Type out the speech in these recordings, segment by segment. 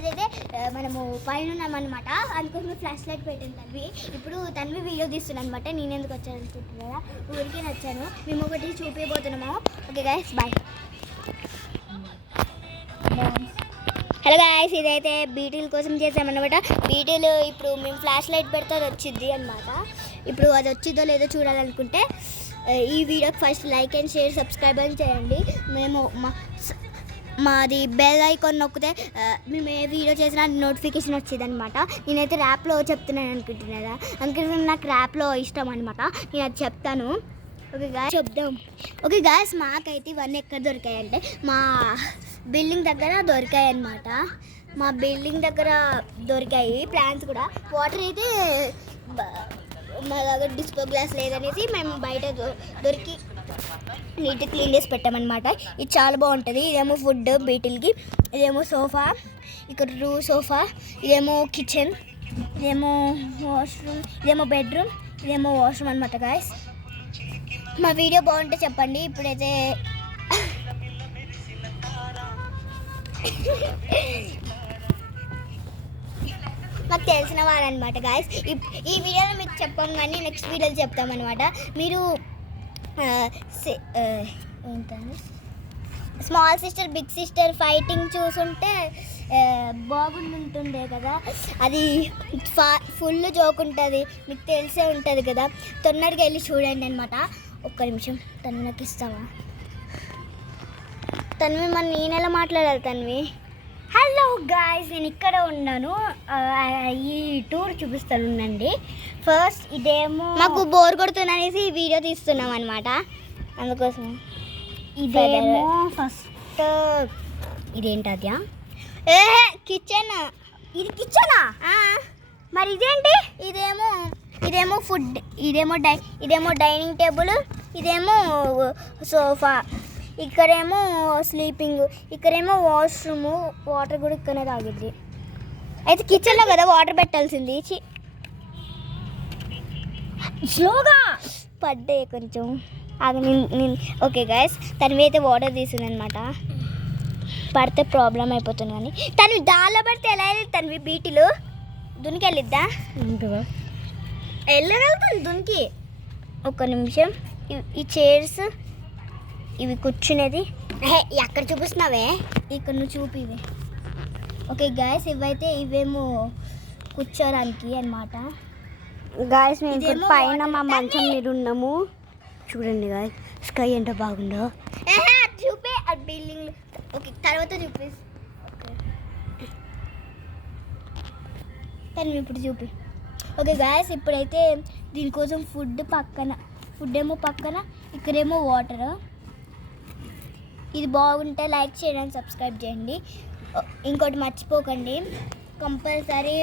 Guys అయితే మనము పైన ఉన్నామన్నమాట. అందుకోసం ఫ్లాష్ లైట్ పెట్టాను తన్వి. ఇప్పుడు తన్వి వీడియో తీస్తున్నాను అనమాట. నేను ఎందుకు వచ్చాను అనుకుంటున్నారా, ఊరికి వచ్చాను. మేము ఒకటి చూపించబోతున్నాము. Okay guys bye. Hello guys, ఇదైతే బీటీల కోసం చేసామన్నమాట. బీటీలు ఇప్పుడు మేము ఫ్లాష్ లైట్ పెడితే అది వచ్చింది అనమాట. ఇప్పుడు అది వచ్చిందో లేదో చూడాలనుకుంటే ఈ వీడియోకి first like and share subscribe అని చేయండి. మేము మాది బెల్ ఐకాన్ నొక్కితే మేము ఏ వీడియో చేసినా నోటిఫికేషన్ వచ్చింది అనమాట. నేనైతే ర్యాప్లో చెప్తున్నాను అనుకుంటున్నారా, అందుకని నాకు ర్యాప్లో ఇష్టం అనమాట. నేను అది చెప్తాను. ఓకే గాయస్ చెప్దాం. ఓకే గాయస్, మాకైతే ఇవన్నీ ఎక్కడ దొరికాయంటే మా బిల్డింగ్ దగ్గర దొరికాయి అన్నమాట. మా బిల్డింగ్ దగ్గర దొరికాయి ప్లాంట్స్ కూడా. వాటర్ అయితే మా దగ్గర డిస్పో గ్లాస్ లేదనేసి మేము బయట దొరికి నీట్గా క్లీన్ చేసి పెట్టామన్నమాట. ఇది చాలా బాగుంటుంది. ఇదేమో ఫుడ్ బీటిల్కి, ఇదేమో సోఫా, ఇక్కడ సోఫా, ఇదేమో కిచెన్, ఇదేమో వాష్రూమ్, ఇదేమో బెడ్రూమ్, ఇదేమో వాష్రూమ్ అనమాట. గాయస్ మా వీడియో బాగుంటే చెప్పండి. ఇప్పుడైతే మాకు తెలిసిన వాళ్ళు అనమాట గాయస్. ఈ వీడియోలో మీకు చెప్పాం కానీ నెక్స్ట్ వీడియోలో చెప్తామన్నమాట. మీరు ఏంటంటే small sister big sister fighting చూసుంటే బాగుంటుండే కదా. అది ఫుల్ జోక్ ఉంటుంది, మీకు తెలిసే ఉంటుంది కదా. తొందరగా వెళ్ళి చూడండి అనమాట. ఒక్క నిమిషం, తను నాకు ఇస్తావా? తన్వి మన నేనెలా మాట్లాడాలి తన్వి? హలో గాయ్స్, నేను ఇక్కడ ఉన్నాను. ఈ టూర్ చూపిస్తాను ఉండండి. ఫస్ట్ ఇదేమో మాకు బోర్ కొడుతుందనేసి ఈ వీడియో తీస్తున్నాం అనమాట. అందుకోసం ఇదేమో ఫస్ట్ ఇదేంటది? కిచెన్. ఇది కిచెనా? మరి ఇదేంటి? ఇదేమో ఫుడ్, ఇదేమో డైనింగ్ టేబుల్, ఇదేమో సోఫా, ఇక్కడేమో స్లీపింగ్, ఇక్కడేమో వాష్రూమ్. వాటర్ కూడా ఇక్కడనే తాగిద్ది. అయితే కిచెన్లో కదా వాటర్ పెట్టాల్సింది. స్లోగా పడ్డే కొంచెం. ఓకే గాయస్, తనవి అయితే వాటర్ తీసింది అనమాట. పడితే ప్రాబ్లం అయిపోతుంది. కానీ తను దానిలో పడితే ఎలా వెళ్ళి తనవి బీటీలు దునికి వెళ్ళిద్దా? వెళ్ళగలుగుతుంది దునికి. ఒక్క నిమిషం. ఈ చైర్స్ ఇవి కూర్చునేది ఎక్కడ చూపిస్తున్నావే? ఇక్కడ నువ్వు చూపివి. ఓకే గాయస్, ఇవేమో కూర్చోడానికి అనమాట. గాయస్ మేము పైన మా మంచం మీద ఉన్నాము. చూడండి గాయస్, స్కై ఎంత బాగుందో. చూపి ఆ బిల్డింగ్. ఓకే తర్వాత చూపి. తను ఇప్పుడు చూపి. ఓకే గాయస్, ఇప్పుడైతే దీనికోసం ఫుడ్ ఏమో పక్కన, ఇక్కడేమో వాటర్. ఇది బాగుంటే లైక్ చేయండి, సబ్స్క్రైబ్ చేయండి. ఇంకోటి మర్చిపోకండి, కంపల్సరీ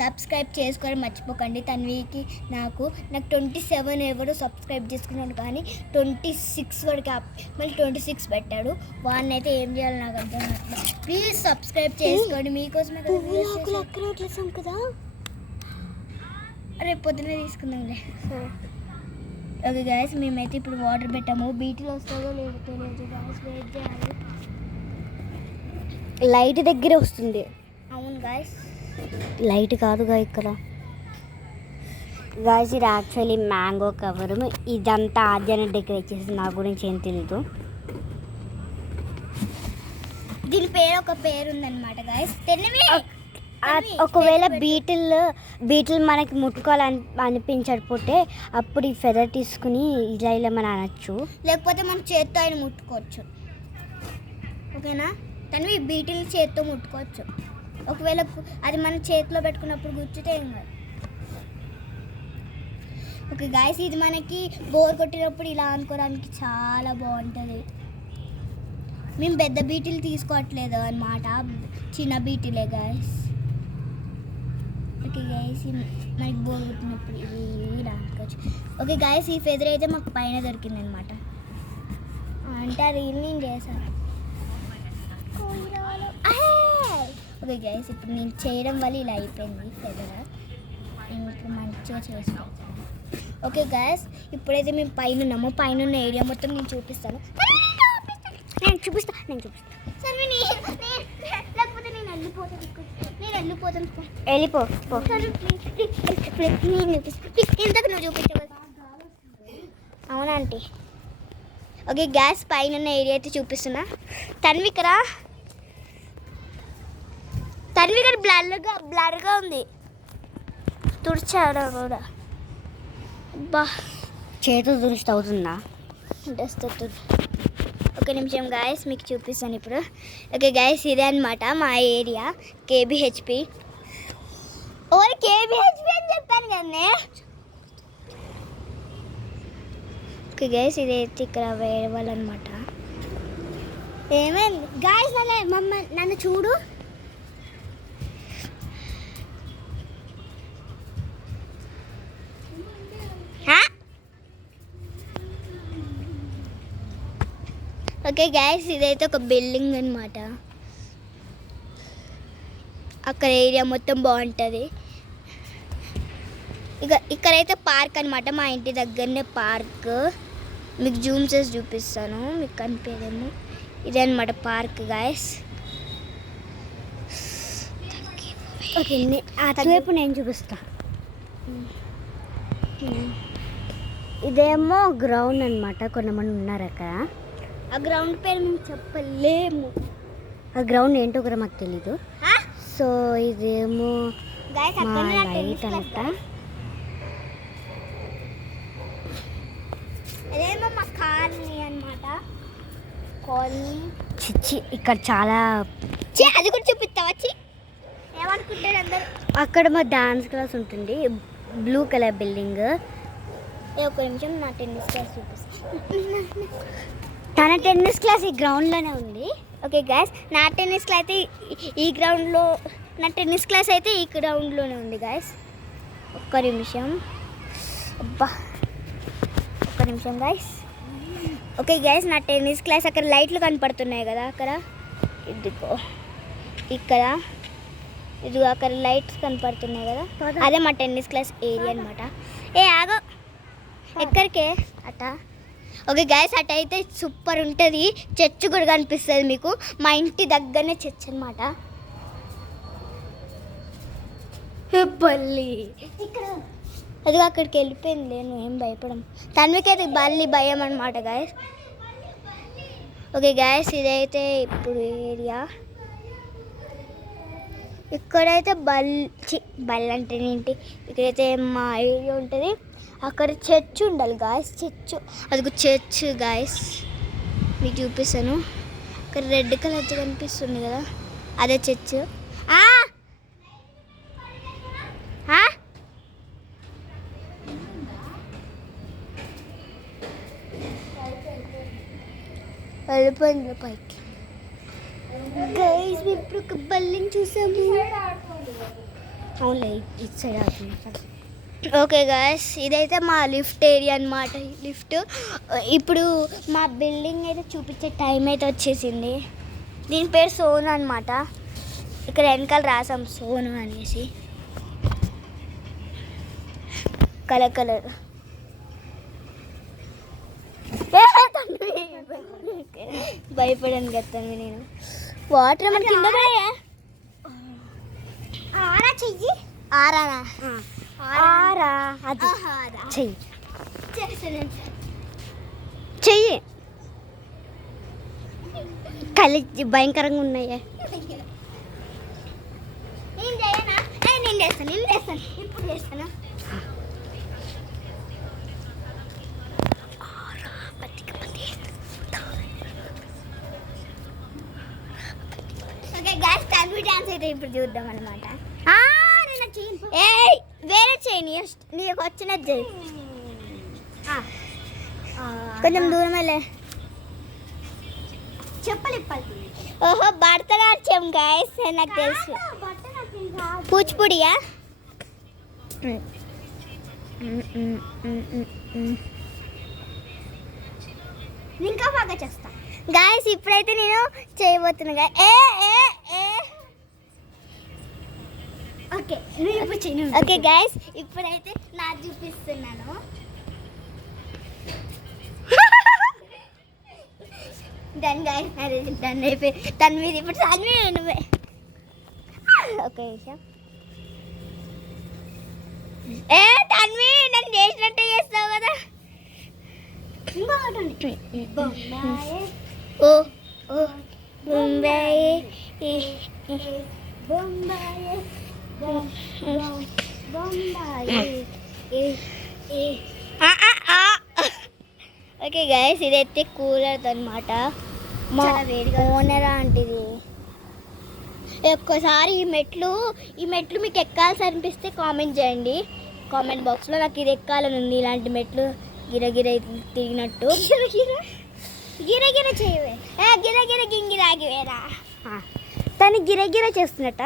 సబ్స్క్రైబ్ చేసుకోవడం మర్చిపోకండి. తన్వికి నాకు 27 ఎవరు సబ్స్క్రైబ్ చేసుకున్నాడు, కానీ 26 వరకు మళ్ళీ 26 పెట్టాడు. వాడిని అయితే ఏం చేయాలి నాకు అర్థం కాదు. ప్లీజ్ సబ్స్క్రైబ్ చేసుకోండి, మీకోసమే కదా. రేపు పొద్దున్నే తీసుకుందాంలే. ఓకే గాయస్, మేమైతే ఇప్పుడు వాటర్ పెట్టాము. బీటీలో వస్తుందో లేదో తెలియదు గాయస్, వెయిట్ చేయాలి. లైట్ దగ్గరే వస్తుంది. అవును గాయస్, లైట్ కాదుగా ఇక్కడ. గాయస్ ఇది యాక్చువల్లీ మ్యాంగో కవర్. ఇదంతా ఆద్యాన్ని డెకరేట్ చేసి నా గురించి ఏం తెలీదు. దీని ఒక పేరు ఉందన్నమాట గాయస్. ఒకవేళ బీటిల్ మనకి ముట్టుకోవాలని అనిపించకపోతే అప్పుడు ఈ ఫెదర్ తీసుకుని ఇలా మనం అనొచ్చు, లేకపోతే మన చేత్తో ఆయన ముట్టుకోవచ్చు. ఓకేనా? తను బీటిల్ చేత్తో ముట్టుకోవచ్చు. ఒకవేళ అది మన చేతిలో పెట్టుకున్నప్పుడు గుర్చుతే ఏం కాదు. ఓకే గాయస్, ఇది మనకి బోర్ కొట్టినప్పుడు ఇలా అనుకోవడానికి చాలా బాగుంటుంది. మేము పెద్ద బీటిల్ తీసుకోవట్లేదు అన్నమాట, చిన్న బీటిలే గాయస్. ఓకే గాయస్, మనకి బోర్ కొట్టినప్పుడు ఇలా అనుకోవచ్చు. ఓకే గాయస్, ఈ ఫెదర్ అయితే మాకు పైన దొరికింది అనమాట. అంటే అది నేను చేశాను. ఓకే గైస్, ఇప్పుడు నేను చేయడం వల్ల ఇలా అయిపోయింది ఫెదర్. నేను ఇప్పుడు మంచిగా చేసుకుంటాను. ఓకే గైస్, ఇప్పుడైతే మేము పైన ఉన్నాము. పైన ఉన్న ఏరియా మొత్తం నేను చూపిస్తాను. నేను చూపిస్తాను సరే, లేకపోతే నేను వెళ్ళిపోతాను. వెళ్ళిపో ఇంతకు నువ్వు చూపించవు. అవునా ఆంటీ? ఓకే గ్యాస్ పైన ఉన్న ఏరియా అయితే చూపిస్తున్నా. తన్వికరా బ్లర్గా ఉంది. తుడిచారా కూడా? బా చేతులు దురుస్తు అవుతుందా? డస్ట్ ఒక నిమిషం గాయస్ మీకు చూపిస్తాను ఇప్పుడు. ఓకే గాయస్ ఇదే అనమాట మా ఏరియా కేబిహెచ్పి. ఓన్లీ కేబిహెచ్పి అని చెప్పాను కదనే. ఓకే గాయస్ ఇదైతే ఇక్కడ వేరే వాళ్ళు అనమాట. ఏమైంది గాయస్? నన్ను చూడు. ఓకే గైస్ ఇదైతే ఒక బిల్డింగ్ అనమాట. అక్కడ ఏరియా మొత్తం బాగుంటుంది. ఇక్కడైతే పార్క్ అనమాట. మా ఇంటి దగ్గరనే పార్క్. మీకు జూమ్ చేసి చూపిస్తాను, మీకు కనిపించేదేమో. ఇదే అనమాట పార్క్ గైస్. ఓకే అటువైపు నేను చూపిస్తా. ఇదేమో గ్రౌండ్ అనమాట. కొంతమంది ఉన్నారు అక్కడ. ఆ గ్రౌండ్ పేరు మేము చెప్పలేము. ఆ గ్రౌండ్ ఏంటో కూడా మాకు తెలీదు. సో ఇదేమో లైట్ అంట. అదేమో మా కాలనీ అనమాట. కాలనీ చిచ్చి ఇక్కడ చాలా అది కూడా చూపిస్తావా? ఏమనుకుంటారు అందరు? అక్కడ మా డాన్స్ క్లాస్ ఉంటుంది. Blue colour building. ఒక నిమిషం నా టెన్నిస్ క్లాస్ చూపిస్తాను. తన టెన్నిస్ క్లాస్ ఈ గ్రౌండ్లోనే ఉంది. ఓకే గైస్ నా టెన్నిస్ క్లాస్ అయితే ఈ గ్రౌండ్లో, నా టెన్నిస్ క్లాస్ అయితే ఈ గ్రౌండ్లోనే ఉంది గైస్. ఒక్క నిమిషం గైస్. ఓకే గైస్ నా టెన్నిస్ క్లాస్ అక్కడ లైట్లు కనపడుతున్నాయి కదా, అక్కడ ఇదిగో ఇక్కడ ఇదిగో అక్కడ లైట్స్ కనపడుతున్నాయి కదా, అదే మా టెన్నిస్ క్లాస్ ఏరియా అనమాట. ఆగో ఎక్కడికే అట. ఓకే గైస్ అట అయితే సూపర్ ఉంటుంది. చర్చ్ కూడా కనిపిస్తుంది మీకు. మా ఇంటి దగ్గరనే చర్చ్ అనమాట. బల్లి అది అక్కడికి వెళ్ళిపోయింది. నేను ఏం భయపడం. తనకైతే బల్లి భయం అనమాట గైస్. ఓకే గైస్ ఇదైతే ఇప్పుడు ఏరియా. ఇక్కడైతే బల్ అంటే ఏంటి, ఇక్కడైతే మా ఏరియా ఉంటుంది. అక్కడ చర్చ్ ఉండాలి గాయస్. చర్చ్ అది చర్చ్ గాయస్ మీకు చూపిస్తాను. అక్కడ రెడ్ కలర్ కనిపిస్తుంది కదా, అదే చర్చ్. వెళ్ళిపోయింది పైకి. గైస్ ఇప్పుడు ఒక బల్లిని చూసాము. అవునులే ఇటు సైడ్ అవుతుంది. ఓకే గాయస్ ఇదైతే మా లిఫ్ట్ ఏరియా అనమాట. లిఫ్ట్ ఇప్పుడు మా బిల్డింగ్ అయితే చూపించే టైం అయితే వచ్చేసింది. దీని పేరు సోను అనమాట. ఇక్కడ వెనకాల రాసాం సోను అనేసి. కలర్ భయపడాను కదా నేను. వాటర్ మన కింద చెయ్యి ఆరానా అది చెయ్యి కలి భయంకరంగా ఉన్నాయా? నేను చేస్తాను ఇప్పుడు చేస్తాను. ఓకే గాయ్స్ తన్వి డాన్స్ అయితే ఇప్పుడు చూద్దాం అనమాట. వేరే చేయని నీకు వచ్చినది చేయి. కొంచెం దూరం వెళ్ళే చెప్పలు ఇప్పాలి. ఓహో భరతనాట్యం గాయస్ నాకు తెలుసు. కూచిపూడియా? ఇంకా బాగా చేస్తా గాయస్. ఇప్పుడైతే నేను చేయబోతున్నా. ఓకే గైస్ ఇప్పుడైతే నా చూపిస్తున్నాను. డన్ గైస్ డన్ అయిపోయి తన్వి ఇప్పుడు తన్వి నువ్వే. ఓకే ఏ తన్వి నన్ను చేసినట్టే చేస్తావు కదా. ఓ ఓ బొంబాయి ఓకే గైస్, ఇదైతే కూలర్ అనమాట. మా ఓనర్ అంటిది. ఒక్కసారి ఈ మెట్లు మీకు ఎక్కాల్సి అనిపిస్తే కామెంట్ చేయండి కామెంట్ బాక్స్లో. నాకు ఇది ఎక్కాలని ఉంది, ఇలాంటి మెట్లు గిరగిర తిరిగినట్టు. గిరగిర చేయవే, గిరగిర గింగిరాగివేరా. తను గిరగిర చేస్తున్నట్ట.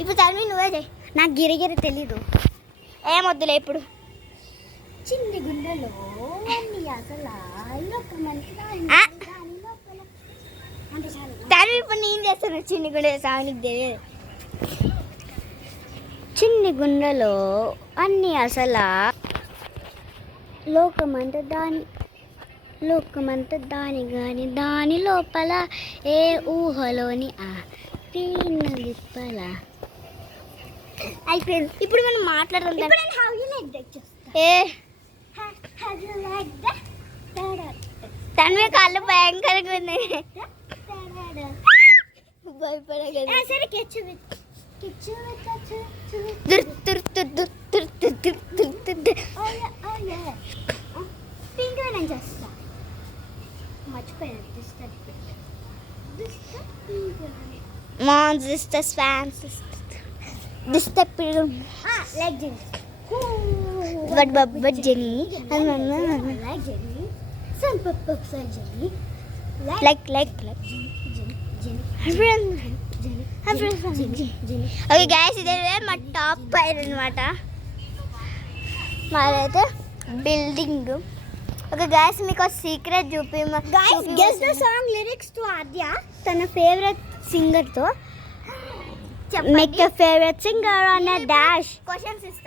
ఇప్పుడు తను నువ్వే చేయి. నాకు గిరగిర తెలీదు. ఏమొద్దులే ఇప్పుడు. చిన్ని గుండెలో తను ఇప్పుడు నేను చేస్తాను చిన్ని గుండె సాంగ్ తెలియదు. చిన్ని గుండెలో అన్ని అసలా లోకమంత దాని గాని దాని లోపల ఏ ఊహలోని ఆ తీన విప్పల. అయిపోయింది. ఇప్పుడు మనం మాట్లాడుకుందాం. తన్వి కాళ్ళు భయంకరంగా ఉన్నాయి. భయపడగలదు. Monsters fans. This the film. Legend. But Jenny. Like Jenny. Some pups like Jenny. Like. Okay guys, ఇదే మా టాప్ పైన అనమాట. మాదైతే బిల్డింగ్. ఓకే గైస్, మీకు సీక్రెట్ చూపి. Guess the song lyrics to Adya. తన ఫేవరెట్ సింగర్ తో. Make the favorite singer on a dash. Questions ఇస్తా.